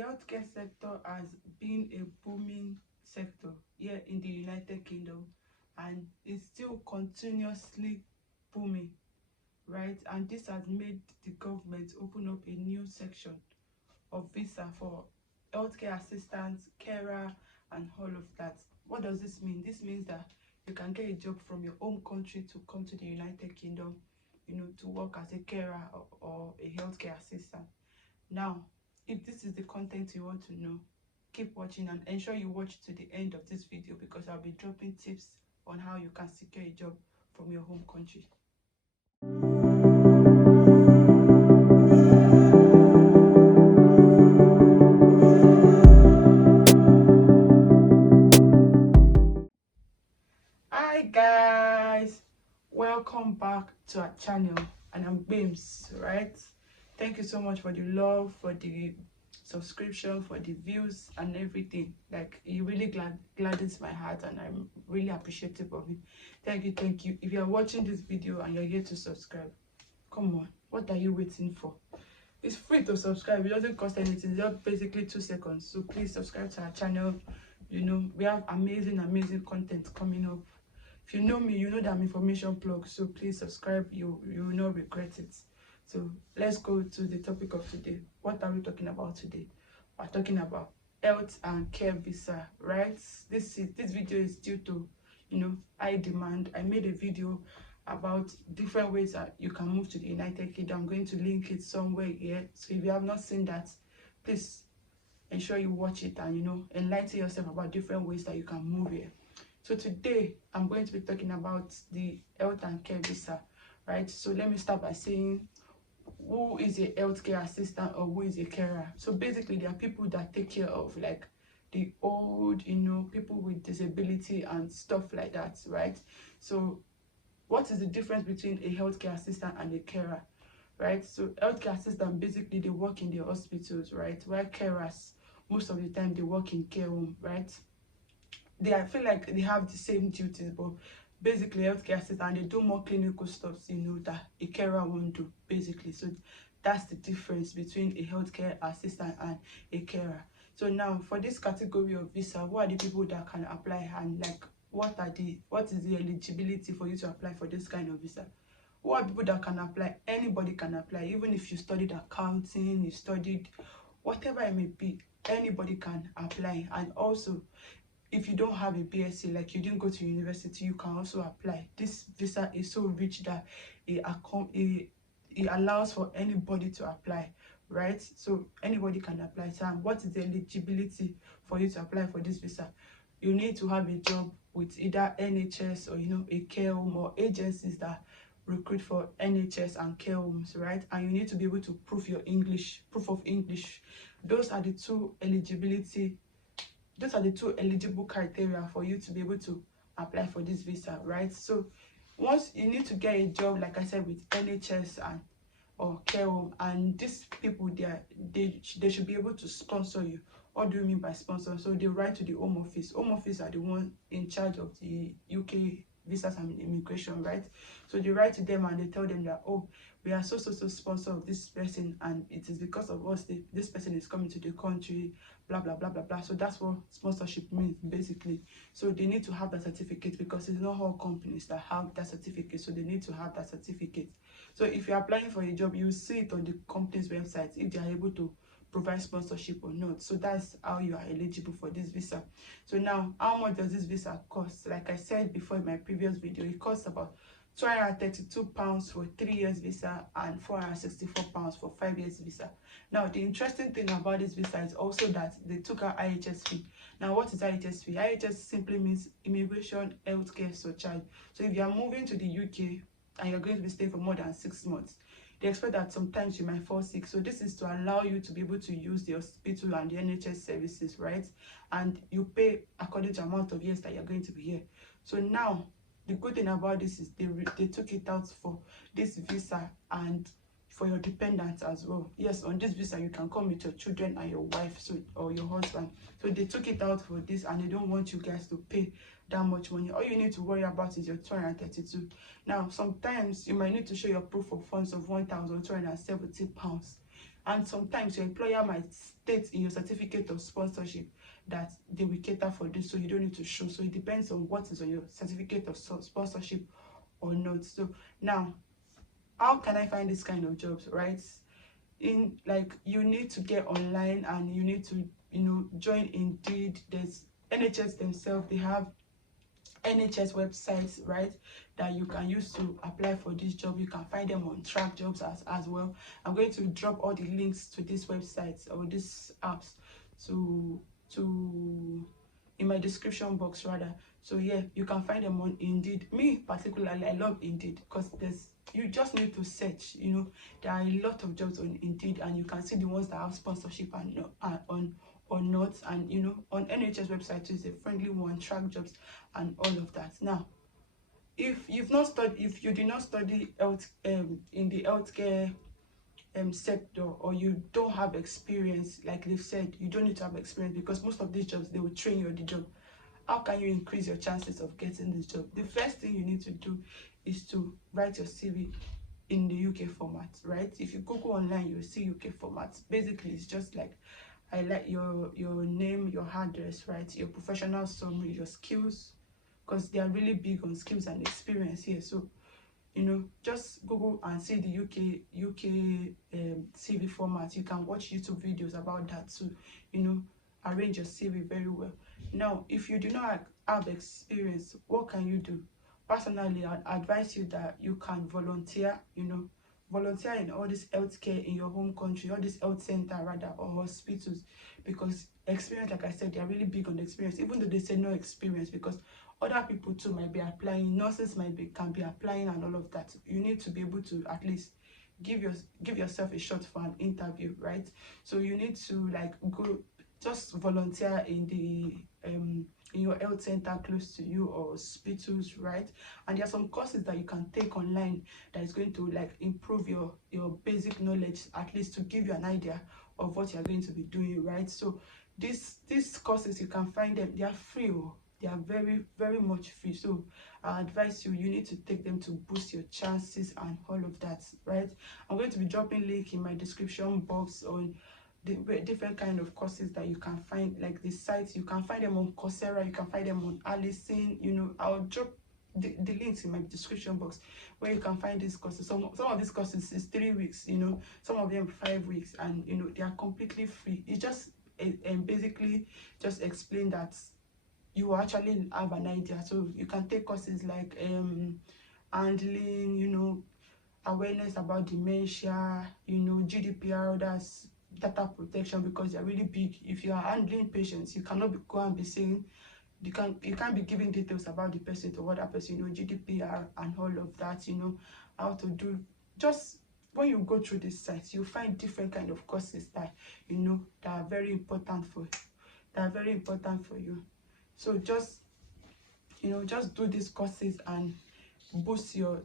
healthcare sector has been a booming sector here in the United Kingdom, and it's still continuously booming, right? And this has made the government open up a new section of visa for healthcare assistants, carer, and all of that. What does this mean? This means that you can get a job from your home country to come to the United Kingdom, to work as a carer or a healthcare assistant. Now, if this is the content you want to know, keep watching and ensure you watch to the end of this video, because I'll be dropping tips on how you can secure a job from your home country. Hi guys, welcome back to our channel, and I'm Beams, right? Thank you so much for the love, for the subscription, for the views and everything. Like, it really gladdens my heart, and I'm really appreciative of it. Thank you. If you're watching this video and you're here to subscribe, come on, what are you waiting for? It's free to subscribe. It doesn't cost anything. It's just basically 2 seconds. So please subscribe to our channel. We have amazing content coming up. If you know me, you know that I'm information plug, so please subscribe. You will not regret it. So let's go to the topic of today. What are we talking about today? We're talking about health and care visa, right? This video is due to high demand. I made a video about different ways that you can move to the United Kingdom. I'm going to link it somewhere here. So if you have not seen that, please ensure you watch it and enlighten yourself about different ways that you can move here. So today I'm going to be talking about the health and care visa, right? So let me start by saying, who is a healthcare assistant or who is a carer? So basically, there are people that take care of like the old, people with disability and stuff like that, right? So what is the difference between a healthcare assistant and a carer, right? So healthcare assistant, basically they work in the hospitals, right? While carers, most of the time they work in care home, right? I feel like they have the same duties, but basically healthcare assistant, they do more clinical stuff, that a carer won't do, basically. So that's the difference between a healthcare assistant and a carer. So now, for this category of visa, who are the people that can apply, and like what is the eligibility for you to apply for this kind of visa? Who are people that can apply? Anybody can apply. Even if you studied accounting, you studied whatever it may be, anybody can apply. And also, if you don't have a BSc, like you didn't go to university, you can also apply. This visa is so rich that it allows for anybody to apply, right? So anybody can apply. So what is the eligibility for you to apply for this visa? You need to have a job with either NHS or a care home or agencies that recruit for NHS and care homes, right? And you need to be able to prove of English. Those are the two eligible criteria for you to be able to apply for this visa, right? So once you need to get a job, like I said, with NHS or care home, and these people, they should be able to sponsor you. What do you mean by sponsor? So they write to the Home Office. Home Office are the one in charge of the UK visas and immigration, right? So they write to them and they tell them that, oh, we are so sponsor of this person, and it is because of us this person is coming to the country, blah blah blah blah blah. So that's what sponsorship means, basically. So they need to have that certificate, because it's not all companies that have that certificate, so they need to have that certificate. So if you're applying for a job, you see it on the company's website if they are able to provide sponsorship or not. So that's how you are eligible for this visa. So now, how much does this visa cost? Like I said before in my previous video, it costs about £232 for 3 years visa and £464 for 5 years visa. Now, the interesting thing about this visa is also that they took out IHS fee. Now, what is IHS fee? IHS simply means immigration healthcare surcharge. So if you are moving to the UK and you're going to be staying for more than 6 months, they expect that sometimes you might fall sick. So this is to allow you to be able to use the hospital and the NHS services, right? And you pay according to the amount of years that you're going to be here. So now, the good thing about this is they took it out for this visa and for your dependents as well. Yes, on this visa you can come with your children and your wife, or your husband. So they took it out for this, and they don't want you guys to pay that much money. All you need to worry about is your 232. Now, sometimes you might need to show your proof of funds of £1,270. And sometimes your employer might state in your certificate of sponsorship that they will cater for this, so you don't need to show. So it depends on what is on your certificate of sponsorship or not. So now, how can I find this kind of jobs, right? In like, you need to get online and you need to, join Indeed. There's NHS themselves, they have NHS websites, right, that you can use to apply for this job. You can find them on track jobs as well. I'm going to drop all the links to these websites or these apps to in my description box rather. So yeah, you can find them on Indeed. Me particularly, I love Indeed because you just need to search. There are a lot of jobs on Indeed, and you can see the ones that have sponsorship and on or not. And on NHS website too, is a friendly one, track jobs and all of that. Now, if you did not study health in the healthcare sector, or you don't have experience, like they've said, you don't need to have experience, because most of these jobs, they will train you on the job. How can you increase your chances of getting this job? The first thing you need to do is to write your CV in the UK format, right? If you Google online, you'll see UK format. Basically, it's just like, I like your name, your address, right? Your professional summary, your skills, because they are really big on skills and experience here. So just Google and see the UK CV format. You can watch YouTube videos about that to arrange your CV very well. Now, if you do not have experience, what can you do? Personally, I'd advise you that you can volunteer. Volunteer in all this healthcare in your home country, all this health center rather, or hospitals, because experience, like I said, they are really big on the experience, even though they say no experience, because other people too might be applying, nurses can be applying and all of that. You need to be able to at least give yourself a shot for an interview, right? So you need to like go just volunteer in the in your health center close to you, or hospitals, right? And there are some courses that you can take online that is going to like improve your basic knowledge, at least to give you an idea of what you're going to be doing, right? So these courses, you can find them, they are free. They are very, very much free. So I advise you need to take them to boost your chances and all of that, right? I'm going to be dropping link in my description box on the different kind of courses that you can find, like the sites. You can find them on Coursera, you can find them on Allison. I'll drop the links in my description box where you can find these courses. Some of these courses is 3 weeks, some of them 5 weeks, and they are completely free. It just basically just explain that you actually have an idea. So you can take courses like handling, awareness about dementia, GDPR, that's data protection, because they're really big. If you are handling patients, you cannot go and be saying, you can't be giving details about the person to other person, GDPR and all of that, how to do. Just when you go through this site, you find different kind of courses that that are very important for you. So just do these courses and boost your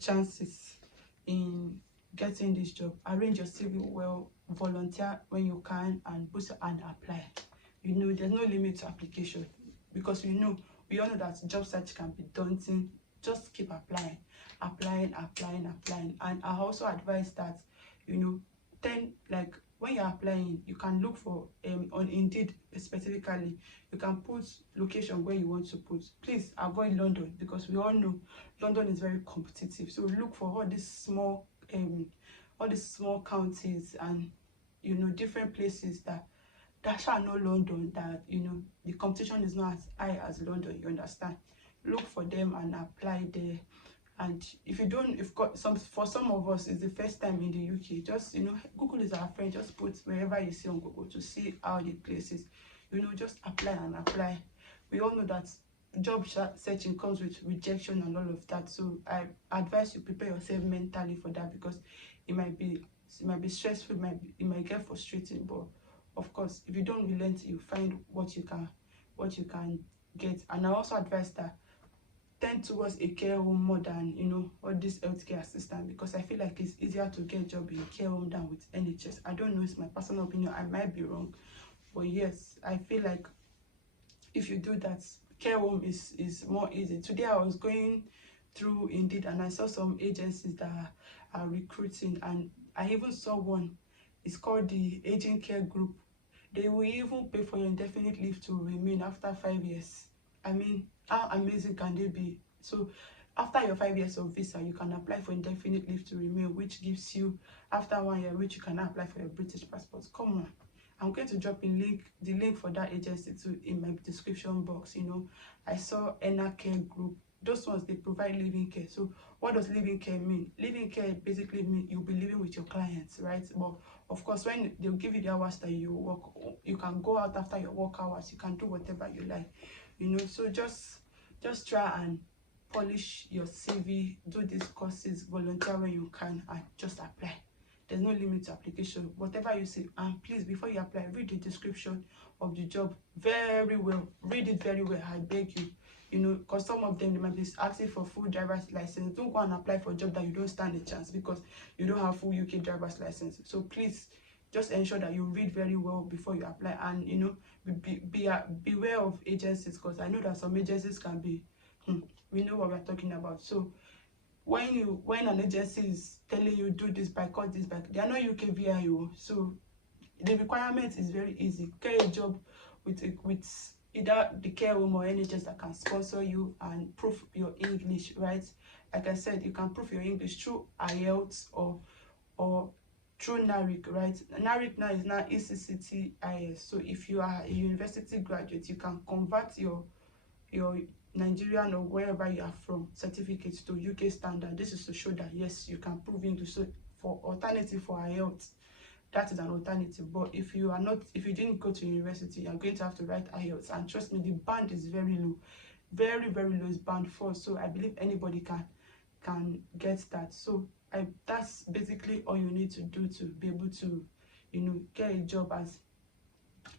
chances in getting this job. Arrange your CV well, volunteer when you can, and boost and apply. There's no limit to application, because we all know that job search can be daunting. Just keep applying. And I also advise that when you're applying, you can look for on Indeed specifically, you can put location where you want to put. Please avoid London, because we all know London is very competitive. So look for all these small counties and different places that shall know London, that the competition is not as high as London, you understand. Look for them and apply there. And for some of us, it's the first time in the UK, just Google is our friend. Just put wherever you see on Google to see how the place is. Just apply and apply. We all know that job searching comes with rejection and all of that. So I advise you prepare yourself mentally for that, because it might be stressful, it might get frustrating. But of course, if you don't relent, you find what you can get. And I also advise that tend towards a care home more than all this healthcare assistant, because I feel like it's easier to get a job in care home than with NHS. I don't know, it's my personal opinion, I might be wrong, but yes, I feel like if you do that, care home is more easy. Today I was going through Indeed and I saw some agencies that are recruiting, and I even saw one It's called the Aging Care Group. They will even pay for your indefinite leave to remain after 5 years. I mean, how amazing can they be? So after your 5 years of visa, you can apply for indefinite leave to remain, which gives you, after 1 year, which you can apply for your British passport. Come on. I'm going to drop the link for that agency too in my description box. I saw Enna Care Group. Those ones, they provide living care. So what does living care mean? Living care basically means you'll be living with your clients, right? But of course, when they'll give you the hours that you work, you can go out after your work hours. You can do whatever you like, So just try and polish your CV, do these courses, volunteer when you can, and just apply. There's no limit to application, whatever you see. And please, before you apply, read the description of the job very well. Read it very well, I beg you. Because some of them, they might be asking for full driver's license. Don't go and apply for a job that you don't stand a chance because you don't have full UK driver's license. So please, just ensure that you read very well before you apply. And beware of agencies, because I know that some agencies can be we know what we're talking about. So when an agency is telling you do this by, cut this by, they are not UK VIO. So the requirement is very easy. Get a job with either the care home or NHS that can sponsor you and prove your English, right? Like I said, you can prove your English through IELTS or through NARIC, right? NARIC now is now ECCTIS. So if you are a university graduate, you can convert your Nigerian or wherever you are from certificates to UK standard. This is to show that yes, you can prove English. So for alternative for IELTS, that is an alternative. But if you didn't go to university, you're going to have to write IELTS. And trust me, the band is very low, very, very low. It's band 4. So I believe anybody can get that. So that's basically all you need to do to be able to get a job as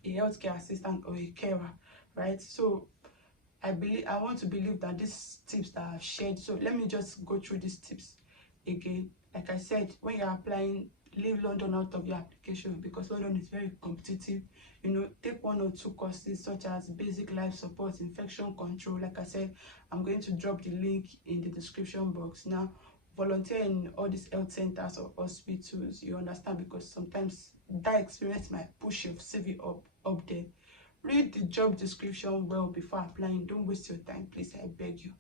a healthcare assistant or a carer, right? So I want to believe that these tips that I've shared, so let me just go through these tips again. Like I said, when you're applying, leave London out of your application because London is very competitive. Take 1 or 2 courses such as basic life support, infection control. Like I said, I'm going to drop the link in the description box. Now, volunteer in all these health centers or hospitals, you understand, because sometimes that experience might push your CV up there. Read the job description well before applying. Don't waste your time, please, I beg you.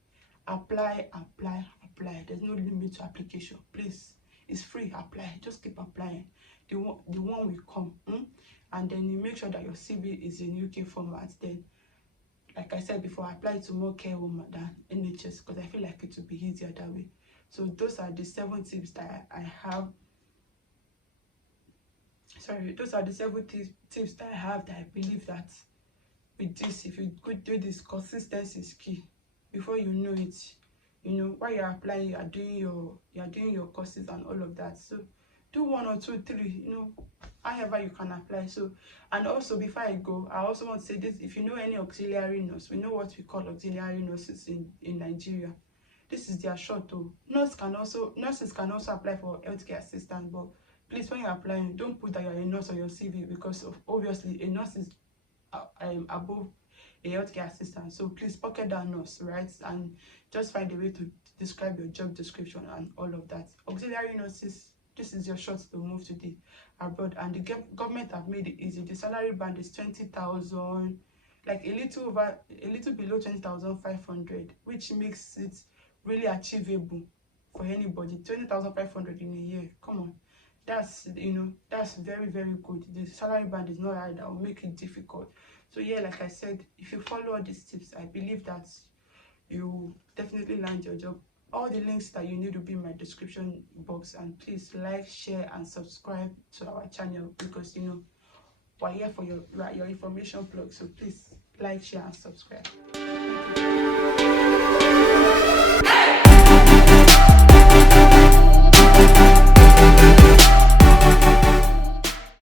Apply, apply, apply. There's no limit to application. Please, it's free. Apply. Just keep applying. The one will come. And then you make sure that your CV is in UK format. Then, like I said before, apply to more care home than NHS because I feel like it will be easier that way. So those are the 7 tips that I have. Sorry, those are the 7 tips that I have that I believe that with this, if you could do this, consistency is key. Before you know it, while you're applying, you're doing your courses and all of that. So do 1 or 2, 3, however you can apply. So, and also before I go, I also want to say this: if you know any auxiliary nurse, we know what we call auxiliary nurses in Nigeria. This is their short though. Nurses can also apply for healthcare assistant, but please, when you're applying, don't put that you're a nurse on your CV because obviously a nurse is above a healthcare assistant. So please pocket that nurse, right? And just find a way to describe your job description and all of that. Auxiliary nurses, this is your shot to move to the abroad, and the government have made it easy. The salary band is 20,000, like a little below 20,500, which makes it really achievable for anybody. 20,500 in a year, come on. That's very, very good. The salary band is not high, that will make it difficult. So yeah, like I said, if you follow all these tips, I believe that you definitely land your job. All the links that you need will be in my description box, and please like, share and subscribe to our channel because we're here for your information plug. So please like, share and subscribe.